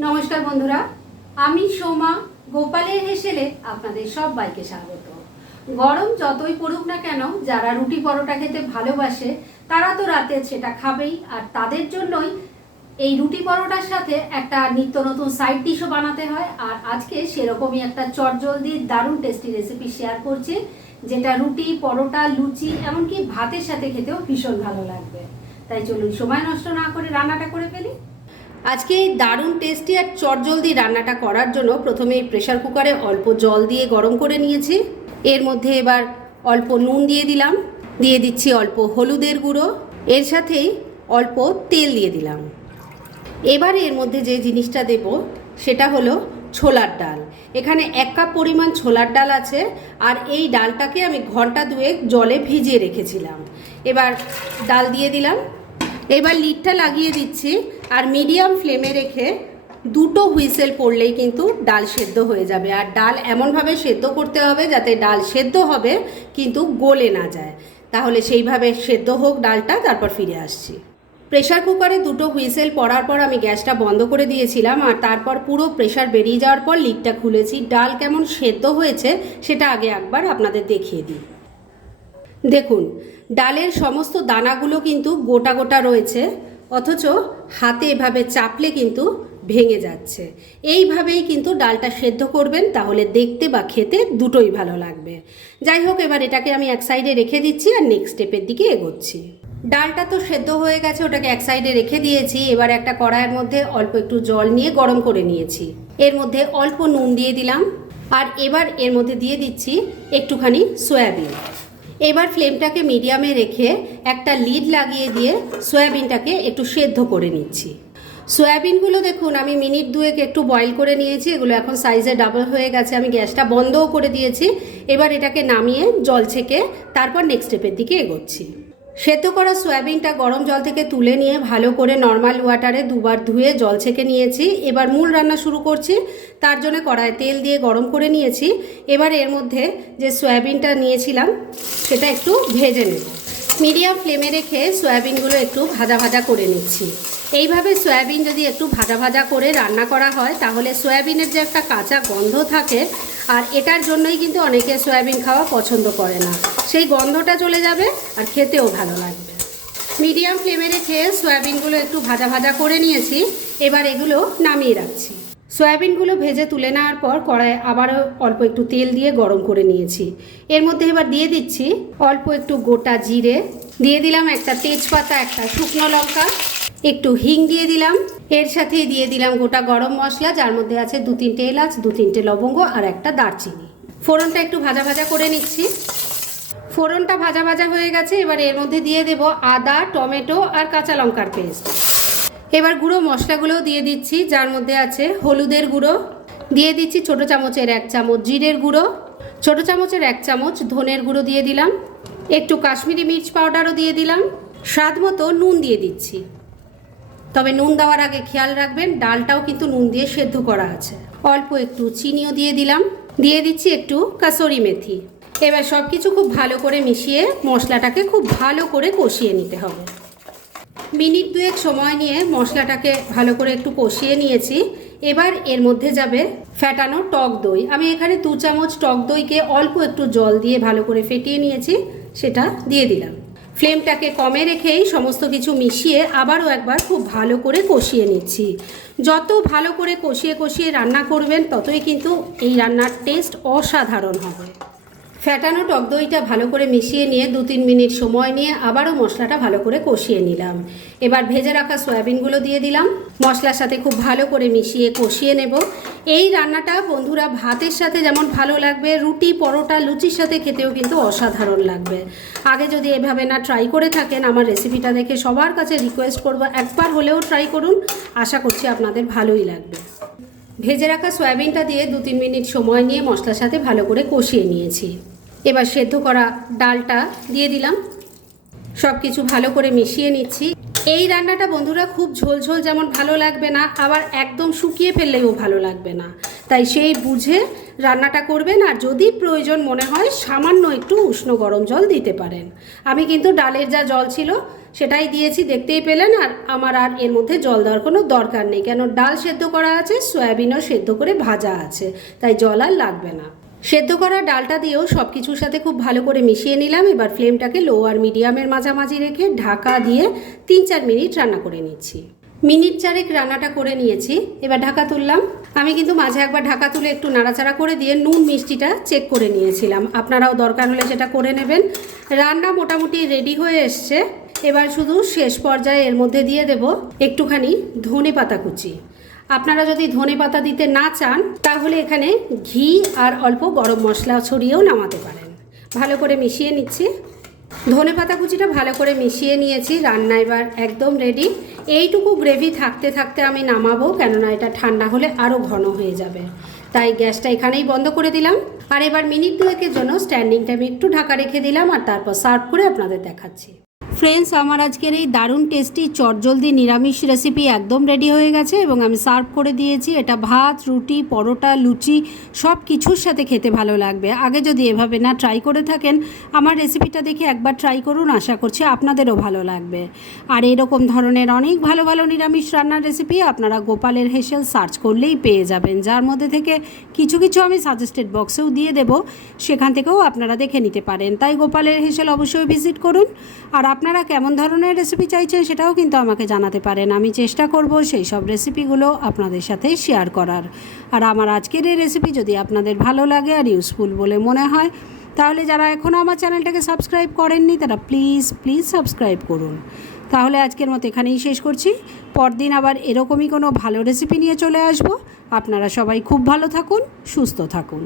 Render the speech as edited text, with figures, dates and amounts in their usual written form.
নমস্কার বন্ধুরা, আমি সোমা গোপালের হেসেলে আপনাদের সবাইকে স্বাগত। গরম যতই পড়ুক না কেন, যারা রুটি পরোটা খেতে ভালোবাসে তারা তো রাতে সেটা খাবেই, আর তাদের জন্যই এই রুটি পরোটার সাথে একটা নিত্য নতুন সাইড ডিশও বানাতে হয়। আর আজকে সেরকমই একটা চটজলদি দারুণ টেস্টি রেসিপি শেয়ার করছি, যেটা রুটি, পরোটা, লুচি এমনকি ভাতের সাথে খেতেও ভীষণ ভালো লাগবে। তাই চলুন সময় নষ্ট না করে রান্নাটা করে ফেলি। আজকে এই দারুণ টেস্টি আর চটজলদি রান্নাটা করার জন্য প্রথমে এই প্রেশার কুকারে অল্প জল দিয়ে গরম করে নিয়েছি। এর মধ্যে এবার অল্প নুন দিয়ে দিলাম, দিয়ে দিচ্ছি অল্প হলুদের গুঁড়ো, এর সাথেই অল্প তেল দিয়ে দিলাম। এবার এর মধ্যে যে জিনিসটা দেব সেটা হলো ছোলার ডাল। এখানে 1 কাপ পরিমাণ ছোলার ডাল আছে, আর এই ডালটাকে আমি ঘন্টা দুয়েক জলে ভিজিয়ে রেখেছিলাম। এবার ডাল দিয়ে দিলাম। এবার লিডটা লাগিয়ে দিচ্ছি, আর মিডিয়াম ফ্লেমে রেখে 2টো হুইসেল পড়লেই কিন্তু ডাল সেদ্ধ হয়ে যাবে। আর ডাল এমনভাবে সেদ্ধ করতে হবে যাতে ডাল সেদ্ধ হবে কিন্তু গলে না যায়, তাহলে সেইভাবে সেদ্ধ হোক ডালটা, তারপর ফিরে আসছি। প্রেশার কুকারে 2টো হুইসেল পড়ার পর আমি গ্যাসটা বন্ধ করে দিয়েছিলাম, আর তারপর পুরো প্রেশার বেরিয়ে যাওয়ার পর লিডটা খুলেছি। ডাল কেমন সেদ্ধ হয়েছে সেটা আগে একবার আপনাদের দেখিয়ে দিই। দেখুন, ডালের সমস্ত দানাগুলো কিন্তু গোটা গোটা রয়েছে, অথচ হাতে এভাবে চাপলে কিন্তু ভেঙে যাচ্ছে। এইভাবেই কিন্তু ডালটা সেদ্ধ করবেন, তাহলে দেখতে বা খেতে দুটোই ভালো লাগবে। যাই হোক, এবার এটাকে আমি এক সাইডে রেখে দিচ্ছি আর নেক্সট স্টেপের দিকে এগোচ্ছি। ডালটা তো সেদ্ধ হয়ে গেছে, ওটাকে এক সাইডে রেখে দিয়েছি। এবার একটা কড়াইয়ের মধ্যে অল্প একটু জল নিয়ে গরম করে নিয়েছি। এর মধ্যে অল্প নুন দিয়ে দিলাম, আর এবার এর মধ্যে দিয়ে দিচ্ছি একটুখানি সয়াবিন। এবার ফ্লেমটাকে মিডিয়ামে রেখে একটা লিড লাগিয়ে দিয়ে সয়াবিনটাকে একটু সেদ্ধ করে নিচ্ছি। সয়াবিনগুলো দেখুন আমি মিনিট দুয়েক একটু বয়েল করে নিয়েছি, এগুলো এখন সাইজে ডাবল হয়ে গেছে। আমি গ্যাসটা বন্ধও করে দিয়েছি। এবার এটাকে নামিয়ে জল ছেঁকে তারপর নেক্সট স্টেপের দিকে এগোচ্ছি। সেদ্ধ করা সয়াবিনটা গরম জল থেকে তুলে নিয়ে ভালো করে নর্মাল ওয়াটারে 2বার ধুয়ে জল ছেঁকে নিয়েছি। এবার মূল রান্না শুরু করছি। তার জন্য কড়াইয়ে তেল দিয়ে গরম করে নিয়েছি। এবার এর মধ্যে যে সয়াবিনটা নিয়েছিলাম সেটা একটু ভেজে নেব। মিডিয়াম ফ্লেমে রেখে সয়াবিনগুলো একটু ভাজা ভাজা করে নিচ্ছি। এইভাবে সয়াবিন যদি একটু ভাজা ভাজা করে রান্না করা হয়, তাহলে সয়াবিনের যে একটা কাঁচা গন্ধ থাকে, আর এটার জন্যই কিন্তু অনেকে সয়াবিন খাওয়া পছন্দ করে না, সেই গন্ধটা চলে যাবে আর খেতেও ভালো লাগবে। মিডিয়াম ফ্লেমে রেখে সয়াবিনগুলো একটু ভাজা ভাজা করে নিয়েছি। এবার এগুলো নামিয়ে রাখছি। সয়াবিনগুলো ভেজে তুলে নেওয়ার পর কড়াইয়ে আবারও অল্প একটু তেল দিয়ে গরম করে নিয়েছি। এর মধ্যে এবার দিয়ে দিচ্ছি অল্প একটু গোটা জিরে, দিয়ে দিলাম একটা তেজপাতা, একটা শুকনো লঙ্কা, একটু হিং দিয়ে দিলাম। এর সাথে দিয়ে দিলাম গোটা গরম মশলা, যার মধ্যে আছে 2-3টে এলাচ, 2-3টে লবঙ্গ আর একটা দারচিনি। ফোড়নটা একটু ভাজা ভাজা করে নিচ্ছি। ফোড়নটা ভাজা ভাজা হয়ে গেছে। এবার এর মধ্যে দিয়ে দেব আদা, টমেটো আর কাঁচা লঙ্কার পেস্ট। এবার গুঁড়ো মশলাগুলোও দিয়ে দিচ্ছি, যার মধ্যে আছে হলুদের গুঁড়ো, দিয়ে দিচ্ছি ছোটো চামচের 1 চামচ জিরের গুঁড়ো, ছোটো চামচের 1 চামচ ধনের গুঁড়ো দিয়ে দিলাম, একটু কাশ্মীরি মির্চ পাউডারও দিয়ে দিলাম, স্বাদ মতো নুন দিয়ে দিচ্ছি। তবে নুন দেওয়ার আগে খেয়াল রাখবেন ডালটাও কিন্তু নুন দিয়ে সেদ্ধ করা আছে। অল্প একটু চিনিও দিয়ে দিলাম, দিয়ে দিচ্ছি একটু কাসুরি মেথি। এবার সব কিছু খুব ভালো করে মিশিয়ে মশলাটাকে খুব ভালো করে কষিয়ে নিতে হবে। মিনিট দুয়েক সময় নিয়ে মশলাটাকে ভালো করে একটু কষিয়ে নিয়েছি। এবার এর মধ্যে যাবে ফ্যাটানো টক দই। আমি এখানে 2 চামচ টক দইকে অল্প একটু জল দিয়ে ভালো করে ফেটিয়ে নিয়েছি, সেটা দিয়ে দিলাম। ফ্লেমটাকে কমে রেখেই সমস্ত কিছু মিশিয়ে আবারও একবার খুব ভালো করে কষিয়ে নিচ্ছি। যত ভালো করে কষিয়ে কষিয়ে রান্না করবেন, ততই কিন্তু এই রান্নার টেস্ট অসাধারণ হবে। ফ্যাটানো টক দইটা ভালো করে মিশিয়ে নিয়ে 2-3 মিনিট সময় নিয়ে আবারও মশলাটা ভালো করে কষিয়ে নিলাম। এবার ভেজে রাখা সয়াবিনগুলো দিয়ে দিলাম, মশলার সাথে খুব ভালো করে মিশিয়ে কষিয়ে নেব। এই রান্নাটা বন্ধুরা ভাতের সাথে যেমন ভালো লাগবে, রুটি, পরোটা, লুচির সাথে খেতেও কিন্তু অসাধারণ লাগবে। আগে যদি এভাবে না ট্রাই করে থাকেন, আমার রেসিপিটা দেখে সবার কাছে রিকোয়েস্ট করব একবার হলেও ট্রাই করুন, আশা করছি আপনাদের ভালোই লাগবে। ভেজে রাখা সয়াবিনটা দিয়ে 2-3 মিনিট সময় নিয়ে মশলার সাথে ভালো করে কষিয়ে নিয়েছি। এবার সেদ্ধ করা ডালটা দিয়ে দিলাম, সব কিছু ভালো করে মিশিয়ে নিচ্ছি। এই রান্নাটা বন্ধুরা খুব ঝোল ঝোল যেমন ভালো লাগবে না, আবার একদম শুকিয়ে ফেললেও ভালো লাগবে না। তাই সেই বুঝে রান্নাটা করবেন। আর যদি প্রয়োজন মনে হয় সামান্য একটু উষ্ণ গরম জল দিতে পারেন। আমি কিন্তু ডালের যা জল ছিল সেটাই দিয়েছি, দেখতেই পেলেন। আর আমার আর এর মধ্যে জল দেওয়ার কোনো দরকার নেই, কেন ডাল সেদ্ধ করা আছে, সয়াবিনও সেদ্ধ করে ভাজা আছে, তাই জল আর লাগবে না। সেদ্ধ করা ডালটা দিয়েও সব কিছুর সাথে খুব ভালো করে মিশিয়ে নিলাম। এবার ফ্লেমটাকে লো আর মিডিয়ামের মাঝামাঝি রেখে ঢাকা দিয়ে 3-4 মিনিট রান্না করে নিচ্ছি। মিনিট 4 রান্নাটা করে নিয়েছি, এবার ঢাকা তুললাম। আমি কিন্তু মাঝে একবার ঢাকা তুলে একটু নাড়াচাড়া করে দিয়ে নুন মিষ্টিটা চেক করে নিয়েছিলাম, আপনারাও দরকার হলে সেটা করে নেবেন। রান্না মোটামুটি রেডি হয়ে এসছে। এবার শুধু শেষ পর্যায়ে এর মধ্যে দিয়ে দেব একটুখানি ধনেপাতা কুচি। আপনারা যদি ধনেপাতা দিতে না চান তাহলে এখানে ঘি আর অল্প গরম মশলা ছড়িয়েও নামাতে পারেন। ভালো করে মিশিয়ে নিচ্ছি। ধনেপাতা কুচিটা ভালো করে মিশিয়ে নিয়েছি, রান্না এবার একদম রেডি। এইটুকু গ্রেভি থাকতে থাকতে আমি নামাবো, কেননা এটা ঠান্ডা হলে আরও ঘন হয়ে যাবে। তাই গ্যাসটা এখানেই বন্ধ করে দিলাম। আর এবার মিনিট 2-এর জন্য স্ট্যান্ডিং টাইমে একটু ঢাকা রেখে দিলাম, আর তারপর সার্ভ করে আপনাদের দেখাচ্ছি। ফ্রেন্ডস, আমার আজকের এই দারুণ টেস্টি চটজলদি নিরামিষ রেসিপি একদম রেডি হয়ে গেছে এবং আমি সার্ভ করে দিয়েছি। এটা ভাত, রুটি, পরোটা, লুচি সব কিছুর সাথে খেতে ভালো লাগবে। আগে যদি এভাবে না ট্রাই করে থাকেন, আমার রেসিপিটা দেখে একবার ট্রাই করুন, আশা করছি আপনাদেরও ভালো লাগবে। আর এরকম ধরনের অনেক ভালো ভালো নিরামিষ রান্নার রেসিপি আপনারা গোপালের হেসেল সার্চ করলেই পেয়ে যাবেন, যার মধ্যে থেকে কিছু কিছু আমি সাজেস্টেড বক্সেও দিয়ে দেব, সেখান থেকেও আপনারা দেখে নিতে পারেন। তাই গোপালের হেসেল অবশ্যই ভিজিট করুন। আর আপনারা কেমন ধরনের রেসিপি চাইছেন সেটাও কিন্তু আমাকে জানাতে পারেন, আমি চেষ্টা করব সেই সব রেসিপিগুলো আপনাদের সাথে শেয়ার করার। আর আমার আজকের এই রেসিপি যদি আপনাদের ভালো লাগে আর ইউজফুল বলে মনে হয়, তাহলে যারা এখনও আমার চ্যানেলটাকে সাবস্ক্রাইব করেননি তারা প্লিজ সাবস্ক্রাইব করুন। তাহলে আজকের মতো এখানেই শেষ করছি। পরদিন আবার এরকমই কোনো ভালো রেসিপি নিয়ে চলে আসব। আপনারা সবাই খুব ভালো থাকুন, সুস্থ থাকুন।